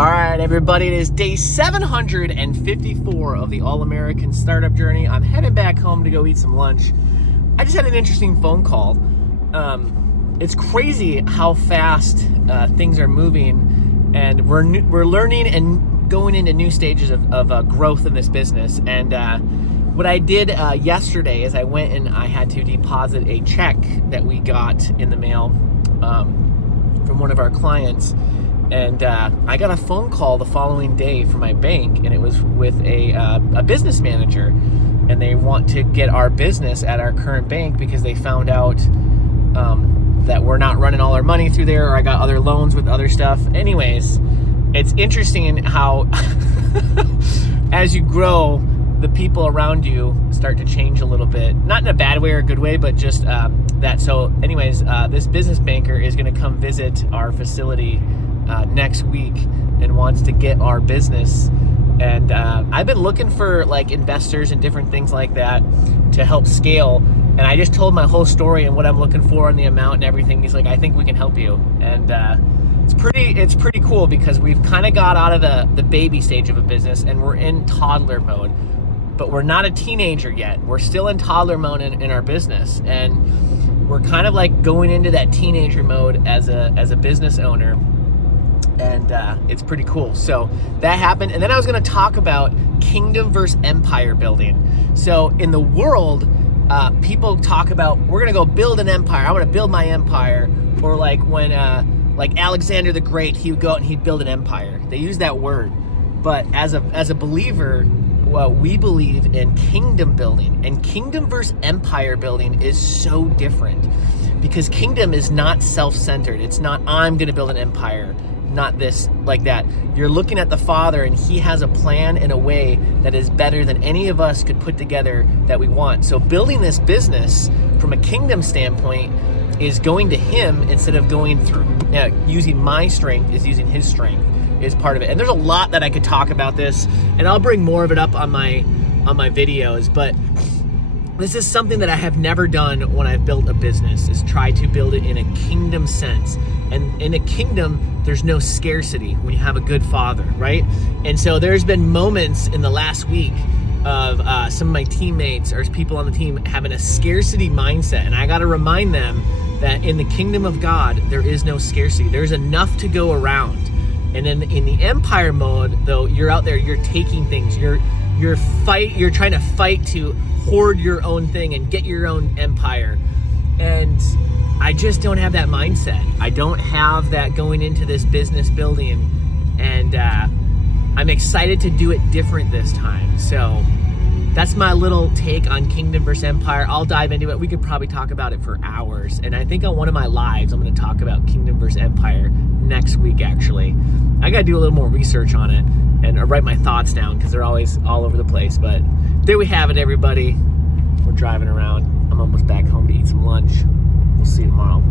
All right, everybody, it is day 754 of the All-American Startup Journey. I'm heading back home to go eat some lunch. I just had an interesting phone call. It's crazy how fast things are moving, and we're learning and going into new stages of growth in this business. And what I did yesterday is I went and I had to deposit a check that we got in the mail from one of our clients. And I got a phone call the following day from my bank, and it was with a business manager, and they want to get our business at our current bank because they found out that we're not running all our money through there, or I got other loans with other stuff. Anyways, it's interesting how as you grow, the people around you start to change a little bit, not in a bad way or a good way, but just that. So anyways, this business banker is going to come visit our facility next week and wants to get our business. And I've been looking for like investors and different things like that to help scale. And I just told my whole story and what I'm looking for and the amount and everything. He's like, I think we can help you. And it's pretty cool because we've kind of got out of the baby stage of a business and we're in toddler mode, but we're not a teenager yet. We're still in toddler mode in our business. And we're kind of like going into that teenager mode as a business owner. And it's pretty cool. So that happened. And then I was going to talk about kingdom versus empire building. So in the world, people talk about, we're going to go build an empire. I want to build my empire. Or like when like Alexander the Great, he would go out and he'd build an empire. They use that word. But as a believer, we believe in kingdom building. And kingdom versus empire building is so different. Because kingdom is not self-centered. It's not, I'm going to build an empire. Not this, like that. You're looking at the Father, and He has a plan in a way that is better than any of us could put together that we want. So building this business from a kingdom standpoint is going to Him instead of going through using my strength, is using His strength is part of it. And there's a lot that I could talk about this, and I'll bring more of it up on my videos, but this is something that I have never done when I've built a business, is try to build it in a kingdom sense. And in a kingdom, there's no scarcity when you have a good Father, right? And so there's been moments in the last week of some of my teammates or people on the team having a scarcity mindset. And I got to remind them that in the kingdom of God, there is no scarcity. There's enough to go around. And then in the empire mode, though, you're out there, you're taking things, you're trying to fight to hoard your own thing and get your own empire. And I just don't have that mindset. I don't have that going into this business building, and I'm excited to do it different this time. So that's my little take on kingdom versus empire. I'll dive into it. We could probably talk about it for hours. And I think on one of my lives, I'm going to talk about kingdom versus empire next week, actually. I got to do a little more research on it and write my thoughts down because they're always all over the place. But there we have it, everybody. We're driving around. I'm almost back home to eat some lunch. We'll see you tomorrow.